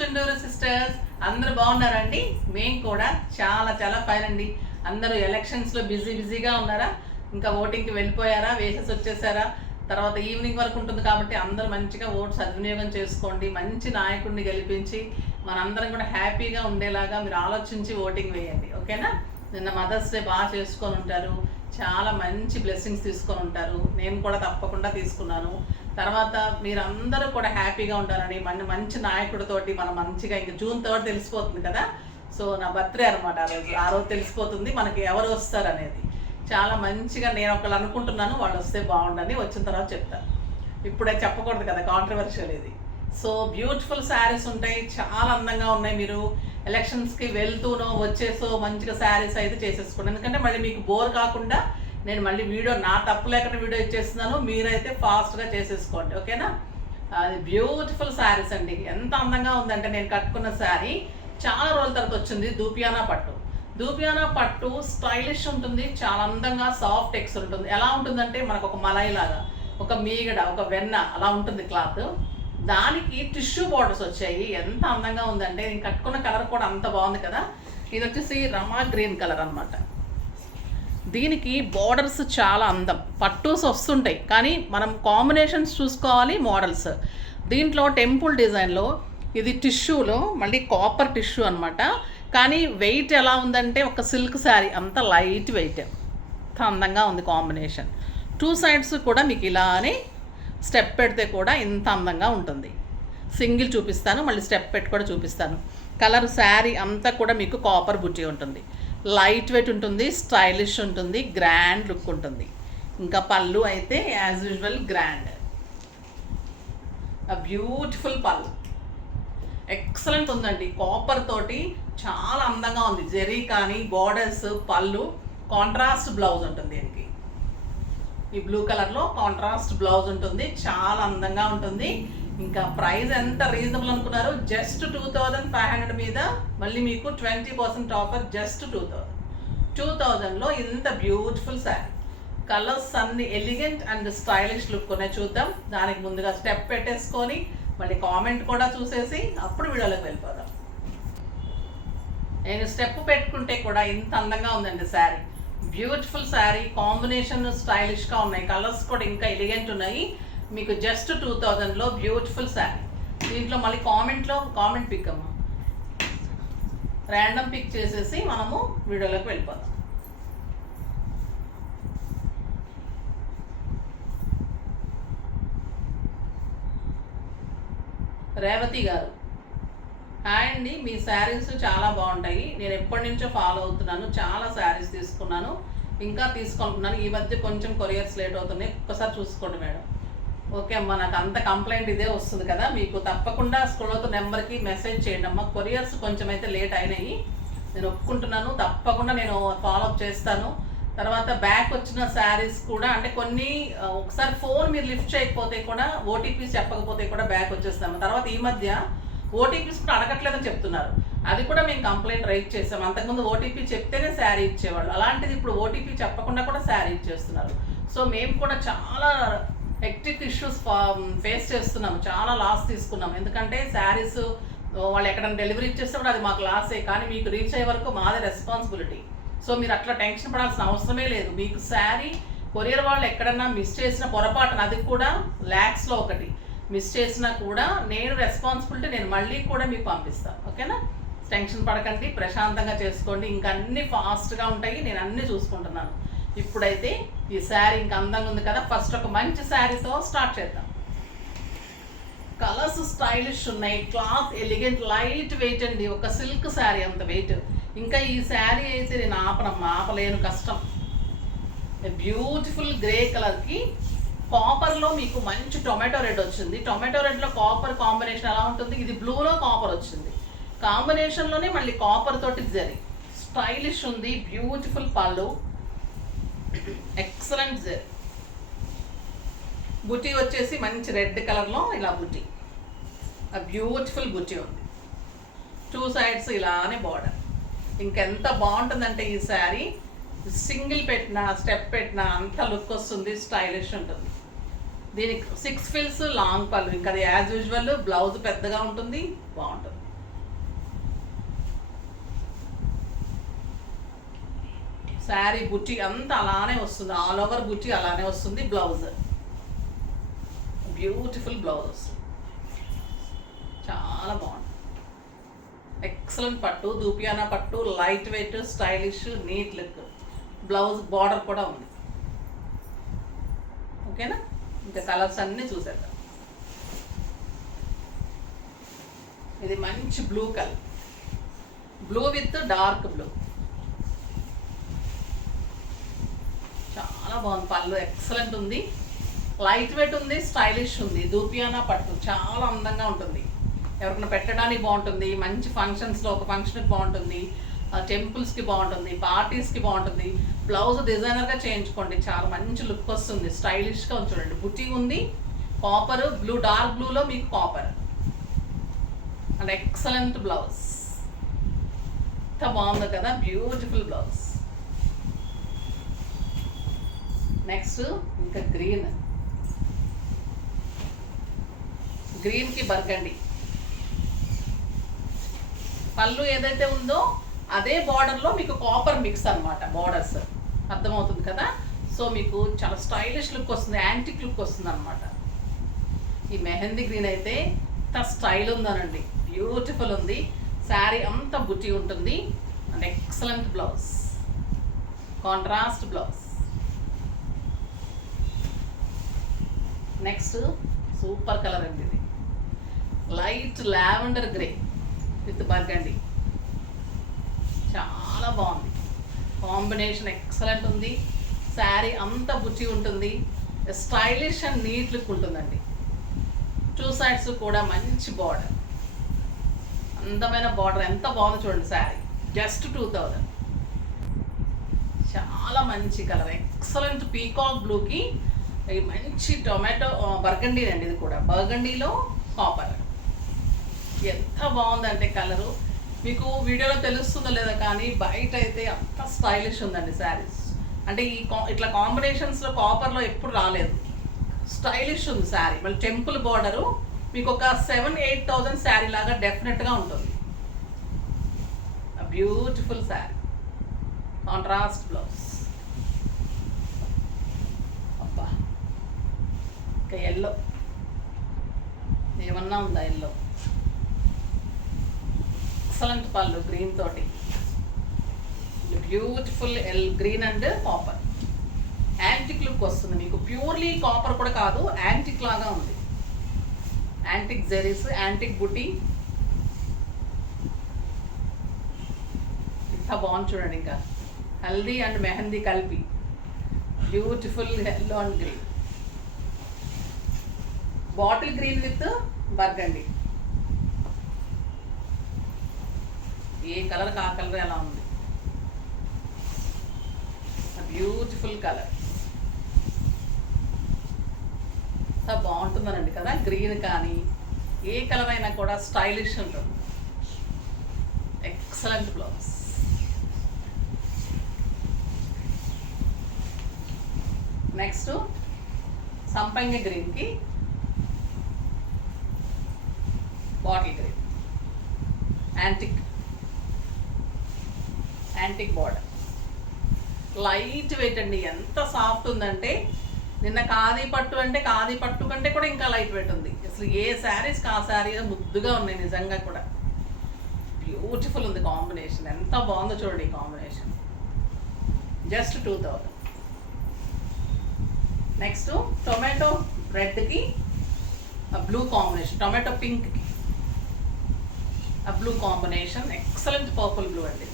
Chunduru sisters. అందరూ బాగున్నారండి? మేము కూడా చాలా చాలా ఫైన్ అండి. అందరూ ఎలక్షన్స్లో బిజీగా ఉన్నారా? ఇంకా ఓటింగ్కి వెళ్ళిపోయారా? వేసేసి వచ్చేసారా? తర్వాత ఈవినింగ్ వరకు ఉంటుంది కాబట్టి అందరూ మంచిగా ఓటు సద్వినియోగం చేసుకోండి. మంచి నాయకుడిని గెలిపించి మనందరం కూడా హ్యాపీగా ఉండేలాగా మీరు ఆలోచించి ఓటింగ్ వేయండి. ఓకేనా? నిన్న మదర్స్ డే బాగా చేసుకొని ఉంటారు, చాలా మంచి బ్లెస్సింగ్స్ తీసుకొని ఉంటారు. నేను కూడా తప్పకుండా తీసుకున్నాను. తర్వాత మీరందరూ కూడా హ్యాపీగా ఉండాలని మంచి నాయకుడితోటి మనం మంచిగా ఇంకా జూన్ 3 తెలిసిపోతుంది కదా. సో నా బర్త్డే అనమాట ఆ రోజు తెలిసిపోతుంది మనకి ఎవరు వస్తారు అనేది. చాలా మంచిగా నేను ఒకళ్ళు అనుకుంటున్నాను, వాళ్ళు వస్తే బాగుండని. వచ్చిన తర్వాత చెప్తాను, ఇప్పుడే చెప్పకూడదు కదా, కాంట్రవర్షియల్ ఇది. సో బ్యూటిఫుల్ శారీస్ ఉంటాయి, చాలా అందంగా ఉన్నాయి. మీరు ఎలక్షన్స్కి వెళ్తూనో వచ్చేసో మంచిగా శారీస్ అయితే చేసేసుకోండి. ఎందుకంటే మళ్ళీ మీకు బోర్ కాకుండా నేను మళ్ళీ వీడియో నా తప్పు లేకుండా వీడియో ఇచ్చేస్తున్నాను, మీరైతే ఫాస్ట్గా చేసేసుకోండి. ఓకేనా? అది బ్యూటిఫుల్ శారీస్ అండి. ఎంత అందంగా ఉందంటే నేను కట్టుకున్న శారీ చాలా రోజుల తర్వాత వచ్చింది. దూపియానా పట్టు స్టైలిష్ ఉంటుంది, చాలా అందంగా సాఫ్ట్ టెక్స్చర్ ఉంటుంది. ఎలా ఉంటుందంటే మనకు ఒక మలై లాగా, ఒక మీగడ, ఒక వెన్న అలా ఉంటుంది క్లాత్. దానికి టిష్యూ బార్డర్స్ వచ్చాయి. ఎంత అందంగా ఉందంటే నేను కట్టుకున్న కలర్ కూడా అంత బాగుంది కదా. ఇది వచ్చేసి రమా గ్రీన్ కలర్ అనమాట. దీనికి బార్డర్స్ చాలా అందం. పట్టూస్ వస్తుంటాయి కానీ మనం కాంబినేషన్స్ చూసుకోవాలి, మోడల్స్. దీంట్లో టెంపుల్ డిజైన్లో ఇది టిష్యూలో మళ్ళీ కాపర్ టిష్యూ అనమాట. కానీ వెయిట్ ఎలా ఉందంటే ఒక సిల్క్ శారీ అంత లైట్ వెయిట్, అంత అందంగా ఉంది కాంబినేషన్. 2 సైడ్స్ కూడా మీకు ఇలానే స్టెప్ పెడితే కూడా ఇంత అందంగా ఉంటుంది. సింగిల్ చూపిస్తాను, మళ్ళీ స్టెప్ పెట్టి కూడా చూపిస్తాను. కలర్ శారీ అంతా కూడా మీకు కాపర్ బుట్టి ఉంటుంది. లైట్ వెయిట్ ఉంటుంది, స్టైలిష్ ఉంటుంది, గ్రాండ్ లుక్ ఉంటుంది. ఇంకా పళ్ళు అయితే యాజ్ యూజువల్ గ్రాండ్, బ్యూటిఫుల్ పళ్ళు ఎక్సలెంట్ ఉందండి. కాపర్ తోటి చాలా అందంగా ఉంది. జెరీ కానీ బార్డర్స్, పళ్ళు, కాంట్రాస్ట్ బ్లౌజ్ ఉంటుంది. దీనికి ఈ బ్లూ కలర్లో కాంట్రాస్ట్ బ్లౌజ్ ఉంటుంది, చాలా అందంగా ఉంటుంది. ఇంకా ప్రైస్ ఎంత రీజనబుల్ అనుకున్నారు, జస్ట్ 2500 మీద మళ్ళీ మీకు 20% ఆఫర్. జస్ట్ 2000లో ఇంత బ్యూటిఫుల్ శారీ. కలర్స్ అన్ని ఎలిగెంట్ అండ్ స్టైలిష్ లుక్ ఉన్నాయి. చూద్దాం. దానికి ముందుగా స్టెప్ పెట్టేసుకొని మళ్ళీ కామెంట్ కూడా చూసేసి అప్పుడు వీడియోలోకి వెళ్ళిపోదాం. నేను స్టెప్ పెట్టుకుంటే కూడా ఇంత అందంగా ఉందండి శారీ. బ్యూటిఫుల్ శారీ, కాంబినేషన్ స్టైలిష్గా ఉన్నాయి, కలర్స్ కూడా ఇంకా ఎలిగెంట్ ఉన్నాయి. మీకు జస్ట్ 2000లో బ్యూటిఫుల్ శారీ. దీంట్లో మళ్ళీ కామెంట్ పిక్ అమ్మ, ర్యాండమ్ పిక్ చేసేసి మనము వీడియోలోకి వెళ్ళిపోదాం. రేవతి గారు, హాయ్ అండి. మీ శారీస్ చాలా బాగుంటాయి, నేను ఎప్పటి నుంచో ఫాలో అవుతున్నాను, చాలా శారీస్ తీసుకున్నాను, ఇంకా తీసుకుంటున్నాను. ఈ మధ్య కొంచెం కొరియర్స్ లేట్ అవుతున్నాయి, ఒక్కసారి చూసుకోండి మేడం. ఓకే అమ్మ, నాకు అంత కంప్లైంట్ ఇదే వస్తుంది కదా. మీకు తప్పకుండా స్క్రోల్ అవుతున్న నెంబర్కి మెసేజ్ చేయండి అమ్మ. కొరియర్స్ కొంచెం అయితే లేట్ అయినాయి, నేను ఒప్పుకుంటున్నాను. తప్పకుండా నేను ఫాలో అప్ చేస్తాను. తర్వాత బ్యాక్ వచ్చిన శారీస్ కూడా అంటే కొన్ని ఒకసారి ఫోన్ మీరు లిఫ్ట్ చేయకపోతే కూడా, ఓటీపీస్ చెప్పకపోతే కూడా బ్యాక్ వచ్చేస్తాము. తర్వాత ఈ మధ్య ఓటీపీస్ కూడా అడగట్లేదని చెప్తున్నారు. అది కూడా మేము కంప్లైంట్ రైజ్ చేసాము. అంతకుముందు ఓటీపీ చెప్తేనే శారీ ఇచ్చేవాళ్ళు, అలాంటిది ఇప్పుడు ఓటీపీ చెప్పకుండా కూడా శారీ ఇచ్చేస్తున్నారు. సో మేము కూడా చాలా హెక్టిక్ ఇష్యూస్ ఫేస్ చేస్తున్నాము, చాలా లాస్ తీసుకున్నాము. ఎందుకంటే శారీస్ వాళ్ళు ఎక్కడైనా డెలివరీ ఇచ్చేస్తే కూడా అది మాకు లాసే, కానీ మీకు రీచ్ అయ్యే వరకు మాదే రెస్పాన్సిబిలిటీ. సో మీరు అట్లా టెన్షన్ పడాల్సిన అవసరమే లేదు. మీకు శారీ కొరియర్ వాళ్ళు ఎక్కడన్నా మిస్ చేసిన పొరపాటున, అది కూడా ల్యాక్స్లో ఒకటి మిస్ చేసినా కూడా నేను రెస్పాన్సిబిలిటీ, నేను మళ్ళీ కూడా మీకు పంపిస్తాను. ఓకేనా? టెన్షన్ పడకండి, ప్రశాంతంగా చేసుకోండి. ఇంకా అన్నీ ఫాస్ట్గా ఉంటాయి, నేను అన్నీ చూసుకుంటున్నాను. ఇప్పుడైతే ఈ శారీ ఇంకా అందంగా ఉంది కదా, ఫస్ట్ ఒక మంచి శారీతో స్టార్ట్ చేద్దాం. కలర్స్ స్టైలిష్ ఉన్నాయి, క్లాత్ ఎలిగెంట్, లైట్ వెయిట్ అండి. ఒక సిల్క్ శారీ అంత వెయిట్. ఇంకా ఈ శారీ అయితే నేను ఆపలేను, కష్టం. బ్యూటిఫుల్ గ్రే కలర్కి కాపర్లో మీకు మంచి టొమాటో రెడ్ వచ్చింది. టొమాటో రెడ్లో కాపర్ కాంబినేషన్ ఎలా ఉంటుంది, ఇది బ్లూలో కాపర్ వచ్చింది. కాంబినేషన్లోనే మళ్ళీ కాపర్ తోటి జరీ, స్టైలిష్ ఉంది. బ్యూటిఫుల్ పళ్ళు, ఎక్సలెంట్ జరీ. బుటీ వచ్చేసి మంచి రెడ్ కలర్లో ఇలా బుటీ, బ్యూటిఫుల్ బుటీ ఉంది. 2 సైడ్స్ ఇలానే బార్డర్. ఇంకెంత బాగుంటుందంటే ఈ శారీ సింగిల్ పెట్టినా స్టెప్ పెట్టినా అంత లుక్ వస్తుంది, స్టైలిష్ ఉంటుంది. దీనికి 6 ఫిల్స్ లాంగ్ పళ్ళు. ఇంకా అది యాజ్ యూజువల్ బ్లౌజ్ పెద్దగా ఉంటుంది, బాగుంటుంది. శారీ బుట్టి అంతా అలానే వస్తుంది, ఆల్ ఓవర్ బుట్టి అలానే వస్తుంది. బ్లౌజ్ బ్యూటిఫుల్ బ్లౌజ్ వస్తుంది, చాలా బాగుంది. ఎక్సలెంట్ పట్టు, దూపియానా పట్టు, light weight, stylish, neat look. Blouse border కూడా ఉంది. ఓకేనా, ఇంకా కలర్స్ అన్నీ చూసేద్దాం. ఇది మంచి blue colour, blue with dark blue, చాలా బాగుంది. పళ్ళు ఎక్సలెంట్ ఉంది, లైట్ వెయిట్ ఉంది, స్టైలిష్ ఉంది. దూపియానా పట్టు చాలా అందంగా ఉంటుంది, ఎవరికైనా పెట్టడానికి బాగుంటుంది. మంచి ఫంక్షన్స్లో, ఒక ఫంక్షన్కి బాగుంటుంది, టెంపుల్స్కి బాగుంటుంది, పార్టీస్కి బాగుంటుంది. బ్లౌజ్ డిజైనర్గా చేయించుకోండి, చాలా మంచి లుక్ వస్తుంది, స్టైలిష్గా ఉంది. చూడండి బుటీ ఉంది, కాపర్ బ్లూ, డార్క్ బ్లూలో మీకు కాపర్ అండ్ ఎక్సలెంట్ బ్లౌజ్. ఎంత బాగుంది కదా, బ్యూటిఫుల్ బ్లౌజ్. నెక్స్ట్ ఇంకా గ్రీన్, గ్రీన్కి బర్గండి. పళ్ళు ఏదైతే ఉందో అదే బార్డర్లో మీకు కాపర్ మిక్స్ అనమాట, బార్డర్స్ అర్థమవుతుంది కదా. సో మీకు చాలా స్టైలిష్ లుక్ వస్తుంది, యాంటిక్ లుక్ వస్తుంది అనమాట. ఈ మెహందీ గ్రీన్ అయితే ఎంత స్టైల్ ఉందనండి, బ్యూటిఫుల్ ఉంది. శారీ అంతా బుట్టి ఉంటుంది and excellent blouse, contrast blouse. Next super colour అండి, ఇది light lavender grey with burgundy, చాలా బాగుంది కాంబినేషన్, ఎక్సలెంట్ ఉంది. శారీ అంతా బుట్టి ఉంటుంది, స్టైలిష్ అండ్ నీట్ లుక్ ఉంటుందండి. టూ సైడ్స్ కూడా మంచి బార్డర్, అందమైన బార్డర్, ఎంత బాగుంది చూడండి. శారీ జస్ట్ 2000, చాలా మంచి కలర్, ఎక్సలెంట్ పీకాక్ బ్లూకి మంచి టొమాటో బర్గండీ అండి, ఇది కూడా బర్గండీలో కాపర్. ఎంత బాగుందంటే కలరు, మీకు వీడియోలో తెలుస్తుందో లేదా కానీ బయట అయితే అంత స్టైలిష్ ఉందండి శారీస్. అంటే ఈ ఇట్లా కాంబినేషన్స్లో కాపర్లో ఎప్పుడు రాలేదు, స్టైలిష్ ఉంది శారీ. మళ్ళీ టెంపుల్ బార్డరు మీకు ఒక 7,000-8,000 శారీ లాగా డెఫినెట్గా ఉంటుంది. Beautiful sari, contrast blouse. అబ్బా, ఇంకా ఎల్లో ఏమన్నా ఉందా, ఎల్లో ఎక్సలెంట్ పళ్ళు గ్రీన్ తోటి, beautiful green and copper, antique look వస్తుంది మీకు. ప్యూర్లీ కాపర్ కూడా కాదు, యాంటిక్ లాగా ఉంది. యాంటిక్ జెరీస్, యాంటిక్ బుటీ, ఇంత బాగుంది చూడండి. ఇంకా హల్దీ అండ్ మెహందీ కలిపి beautiful yellow and green, bottle green with burgundy. A colour ఆ కలర్ ఎలా ఉంది, బ్యూటిఫుల్ కలర్, బాగుంటుందనండి కదా. గ్రీన్ కానీ ఏ కలర్ అయినా కూడా స్టైలిష్ ఉంటుంది. Excellent blouse. నెక్స్ట్ సంపంగి గ్రీన్కి bottle green, antique border, light weight అండి. ఎంత సాఫ్ట్ ఉందంటే, నిన్న ఖాదీ పట్టు అంటే ఖాదీ పట్టు కంటే కూడా ఇంకా లైట్ వెయిట్ ఉంది. అసలు ఏ శారీస్కి ఆ శారీ ముద్దుగా ఉన్నాయి నిజంగా కూడా. బ్యూటిఫుల్ ఉంది కాంబినేషన్, ఎంత బాగుందో చూడండి ఈ కాంబినేషన్. జస్ట్ 2000. నెక్స్ట్ టొమాటో రెడ్కి బ్లూ కాంబినేషన్, టొమాటో పింక్కి ఆ blue combination, excellent purple blue అండి.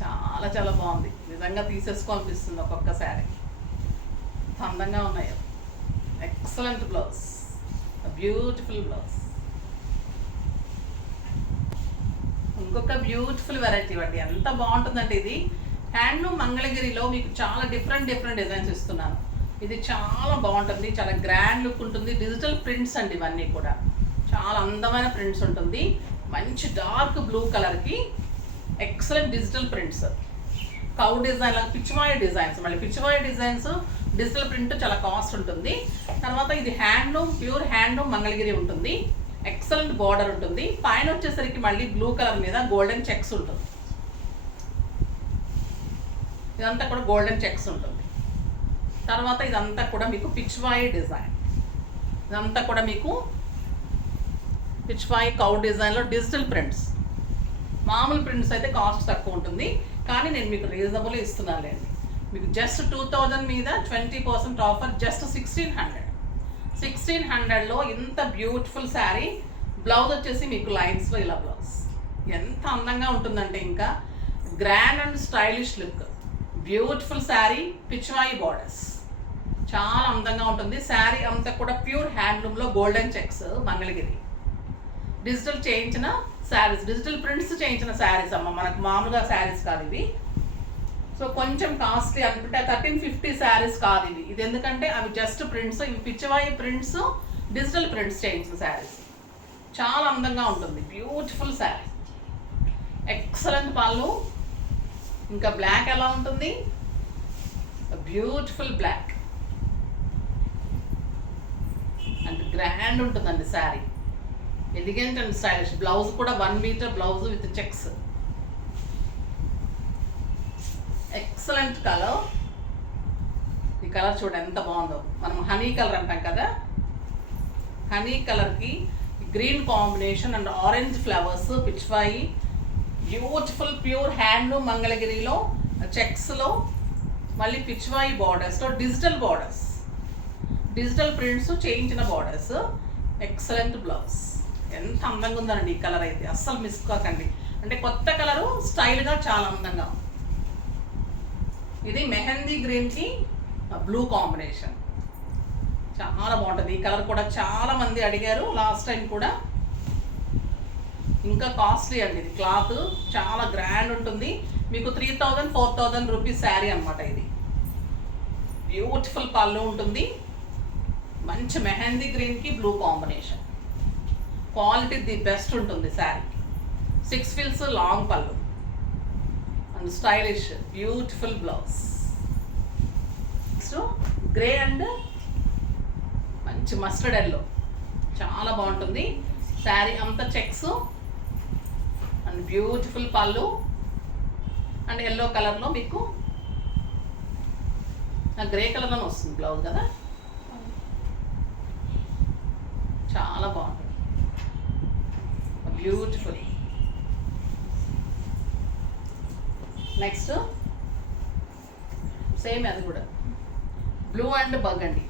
చాలా చాలా బాగుంది నిజంగా, తీసేసుకోవాలనిపిస్తుంది ఒక్కొక్క శారీ, అందంగా ఉన్నాయి. Excellent blouse, beautiful blouse. ఇంకొక బ్యూటిఫుల్ వెరైటీ అండి, ఎంత బాగుంటుందంటే ఇది హ్యాండ్లూమ్ మంగళగిరిలో మీకు చాలా డిఫరెంట్ డిజైన్స్ ఇస్తున్నాను. ఇది చాలా బాగుంటుంది, చాలా గ్రాండ్ లుక్ ఉంటుంది. డిజిటల్ ప్రింట్స్ అండి ఇవన్నీ కూడా, చాలా అందమైన ప్రింట్స్ ఉంటుంది. మంచి డార్క్ బ్లూ కలర్కి excellent digital prints, cow design లాగా పిచ్చివాయ డిజైన్స్. మళ్ళీ పిచ్చివాయ డిజైన్స్ డిజిటల్ ప్రింట్ చాలా కాస్ట్ ఉంటుంది. తర్వాత ఇది హ్యాండ్లూమ్, ప్యూర్ హ్యాండ్లూమ్ మంగళగిరి ఉంటుంది. ఎక్సలెంట్ బార్డర్ ఉంటుంది. పైన వచ్చేసరికి మళ్ళీ బ్లూ కలర్ మీద గోల్డెన్ చెక్స్ ఉంటుంది. ఇదంతా కూడా గోల్డెన్ చెక్స్ ఉంటుంది. తర్వాత ఇదంతా కూడా మీకు పిచ్వాయి డిజైన్. ఇదంతా కూడా మీకు పిచ్వాయి కౌ డిజైన్లో డిజిటల్ ప్రింట్స్. మామూలు ప్రింట్స్ అయితే కాస్ట్ తక్కువ ఉంటుంది, కానీ నేను మీకు రీజనబుల్ ఇస్తున్నానులేండి. మీకు జస్ట్ 2000 మీద 20% ఆఫర్, జస్ట్ 1600లో ఇంత బ్యూటిఫుల్ శారీ. బ్లౌజ్ వచ్చేసి మీకు లైన్స్లో ఇలా బ్లౌజ్ ఎంత అందంగా ఉంటుందంటే ఇంకా grand and stylish look. Beautiful sari, pichwai borders, చాలా అందంగా ఉంటుంది. శారీ అంతా కూడా ప్యూర్ హ్యాండ్లూమ్లో గోల్డెన్ చెక్స్, మంగళగిరి డిజిటల్ చేయించిన శారీస్, డిజిటల్ ప్రింట్స్ చేయించిన శారీస్ అమ్మ, మనకు మామూలుగా శారీస్ కాదు ఇవి. సో కొంచెం కాస్ట్లీ అనుకుంటే 1350 శారీస్ కాదు ఇవి. ఇది ఎందుకంటే అవి జస్ట్ ప్రింట్స్, ఇవి పిచ్చివాయి ప్రింట్స్, డిజిటల్ ప్రింట్స్ చేయించిన శారీస్. చాలా అందంగా ఉంటుంది, బ్యూటిఫుల్ శారీ, ఎక్సలెంట్ పళ్ళు. ఇంకా బ్లాక్ ఎలా ఉంటుంది, బ్యూటిఫుల్ బ్లాక్ అండ్ గ్రాండ్ ఉంటుందండి sari. Elegant and stylish. Blouse కూడా 1 metre blouse with checks. Excellent colour. ఈ కలర్ చూడండి ఎంత బాగుందో. మనం హనీ కలర్ అంటాం కదా, హనీ కలర్కి green combination and orange flowers, pichwai, beautiful pure handloom మంగళగిరిలో చెక్స్లో, మళ్ళీ పిచ్వాయి బార్డర్స్లో డిజిటల్ బార్డర్స్, డిజిటల్ ప్రింట్స్ చేయించిన బార్డర్స్. Excellent blouse. ఎంత అందంగా ఉందండి ఈ కలర్ అయితే, అస్సలు మిస్ కాకండి. అంటే కొత్త కలరు, స్టైల్గా చాలా అందంగా ఉంది. ఇది మెహందీ గ్రీన్కి బ్లూ కాంబినేషన్, చాలా బాగుంటుంది. ఈ కలర్ కూడా చాలా మంది అడిగారు లాస్ట్ టైం కూడా. ఇంకా కాస్ట్లీ అండి ఇది. క్లాత్ చాలా గ్రాండ్ ఉంటుంది. మీకు 3000-4000 రూపీస్ శారీ అనమాట ఇది. బ్యూటిఫుల్ పళ్ళు ఉంటుంది. మంచి మెహందీ గ్రీన్కి blue combination. Quality the best ఉంటుంది శారీకి. 6 ఫిల్స్ లాంగ్ పళ్ళు and stylish beautiful blouse. Next grey and మంచి మస్టర్డ్ ఎల్లో, చాలా బాగుంటుంది. శారీ అంతా చెక్స్ అండ్ బ్యూటిఫుల్ పళ్ళు అండ్ ఎల్లో కలర్లో మీకు గ్రే కలర్లోనే వస్తుంది బ్లౌజ్ కదా, చాలా బాగుంటుంది, బ్యూటిఫుల్. నెక్స్ట్ సేమ్ అది కూడా బ్లూ అండ్ బర్గండి.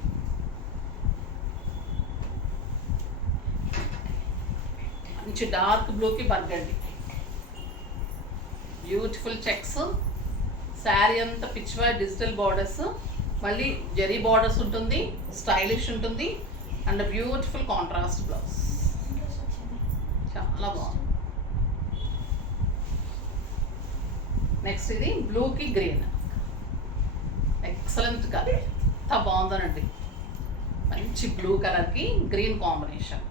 మంచి డార్క్ బ్లూకి బర్గండి, బ్యూటిఫుల్ చెక్స్. శారీ అంతా పిచ్వాయి డిజిటల్ బార్డర్స్, మళ్ళీ జెరీ బార్డర్స్ ఉంటుంది, స్టైలిష్ ఉంటుంది అండ్ బ్యూటిఫుల్ కాంట్రాస్ట్ బ్లౌజ్. చాలా బాగుంది. నెక్స్ట్ ఇది బ్లూకి గ్రీన్, ఎక్సలెంట్ కలర్, ఎంత బాగుందనండి. మంచి బ్లూ కలర్కి గ్రీన్ కాంబినేషన్.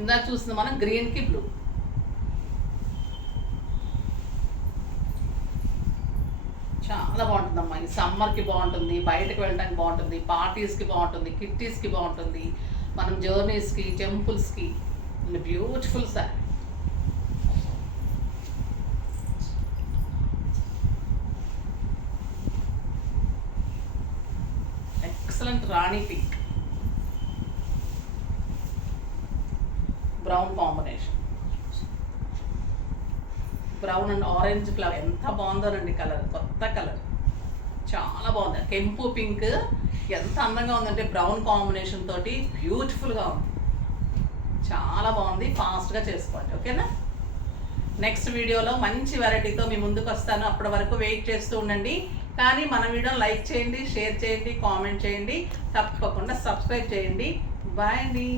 ఇందాక చూసింది మనం గ్రీన్కి బ్లూ. చాలా బాగుంటుందమ్మా. ఈ సమ్మర్కి బాగుంటుంది, బయటకు వెళ్ళడానికి బాగుంటుంది, పార్టీస్కి బాగుంటుంది, కిట్టీస్కి బాగుంటుంది, మనం జర్నీస్కి, టెంపుల్స్కి. Beautiful sari. Excellent Rani pink, brown combination, brown and orange flower. ఎంత బాగుందోనండి కలర్, కొత్త కలర్, చాలా బాగుంది. కెంపు పింక్ ఎంత అందంగా ఉందంటే బ్రౌన్ కాంబినేషన్ తోటి బ్యూటిఫుల్గా ఉంది, చాలా బాగుంది. ఫాస్ట్గా చేసుకోండి, ఓకేనా. నెక్స్ట్ వీడియోలో మంచి వెరైటీతో మీ ముందుకు వస్తాను. అప్పటి వరకు వెయిట్ చేస్తూ ఉండండి. కానీ మన వీడియోని లైక్ చేయండి, షేర్ చేయండి, కామెంట్ చేయండి, తప్పకుండా సబ్స్క్రైబ్ చేయండి. బాయ్ అండి.